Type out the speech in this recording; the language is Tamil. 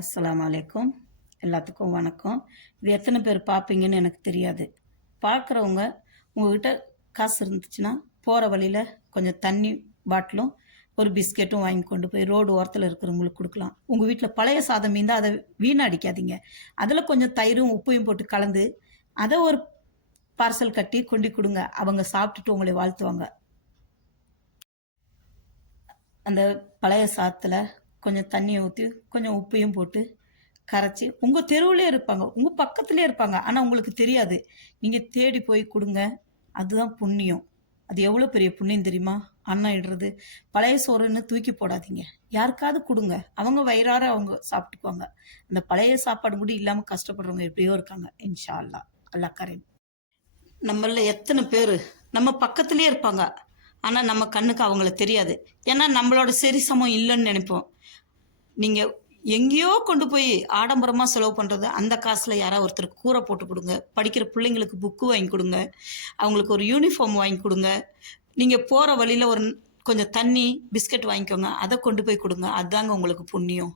அஸ்ஸலாமு அலைக்கும். எல்லாத்துக்கும் வணக்கம். இது எத்தனை பேர் பார்ப்பீங்கன்னு எனக்கு தெரியாது. பார்க்குறவங்க உங்ககிட்ட காசு இருந்துச்சுன்னா போகிற வழியில் கொஞ்சம் தண்ணி பாட்டிலும் ஒரு பிஸ்கெட்டும் வாங்கி கொண்டு போய் ரோடு ஓரத்தில் இருக்கிறவங்களுக்கு கொடுக்கலாம். உங்கள் வீட்டில் பழைய சாதம் மீந்தால் அதை வீணடிக்காதீங்க. அதில் கொஞ்சம் தயிரும் உப்பையும் போட்டு கலந்து அதை ஒரு பார்சல் கட்டி கொண்டு கொடுங்க. அவங்க சாப்பிட்டுட்டு உங்களை வாழ்த்துவாங்க. அந்த பழைய சாதத்தில் கொஞ்சம் தண்ணியை ஊற்றி கொஞ்சம் உப்பையும் போட்டு கரைச்சி உங்கள் தெருவிலே இருப்பாங்க, உங்கள் பக்கத்துலேயே இருப்பாங்க. ஆனால் உங்களுக்கு தெரியாது. நீங்கள் தேடி போய் கொடுங்க. அதுதான் புண்ணியம். அது எவ்வளோ பெரிய புண்ணியம் தெரியுமா? அன்னம் இடுறது. பழைய சோறுன்னு தூக்கி போடாதீங்க. யாருக்காவது கொடுங்க. அவங்க வயிறார அவங்க சாப்பிட்டுக்குவாங்க. அந்த பழைய சாப்பாடு கூட இல்லாமல் கஷ்டப்படுறவங்க எப்படியோ இருக்காங்க. இன்ஷா அல்லாஹ். அல்லாஹ் கரீம். நம்மள எத்தனை பேர் நம்ம பக்கத்துலேயே இருப்பாங்க. ஆனால் நம்ம கண்ணுக்கு அவங்கள தெரியாது. ஏன்னா நம்மளோட சரிசமம் இல்லைன்னு நினைப்போம். நீங்கள் எங்கேயோ கொண்டு போய் ஆடம்பரமாக செலவு பண்ணுறது, அந்த காசில் யாராவது ஒருத்தருக்கு கூரை போட்டு கொடுங்க. படிக்கிற பிள்ளைங்களுக்கு புக்கு வாங்கி கொடுங்க. அவங்களுக்கு ஒரு யூனிஃபார்ம் வாங்கி கொடுங்க. நீங்கள் போகிற வழியில் ஒரு கொஞ்சம் தண்ணி பிஸ்கட் வாங்கிக்கோங்க. அதை கொண்டு போய் கொடுங்க. அதுதாங்க உங்களுக்கு புண்ணியம்.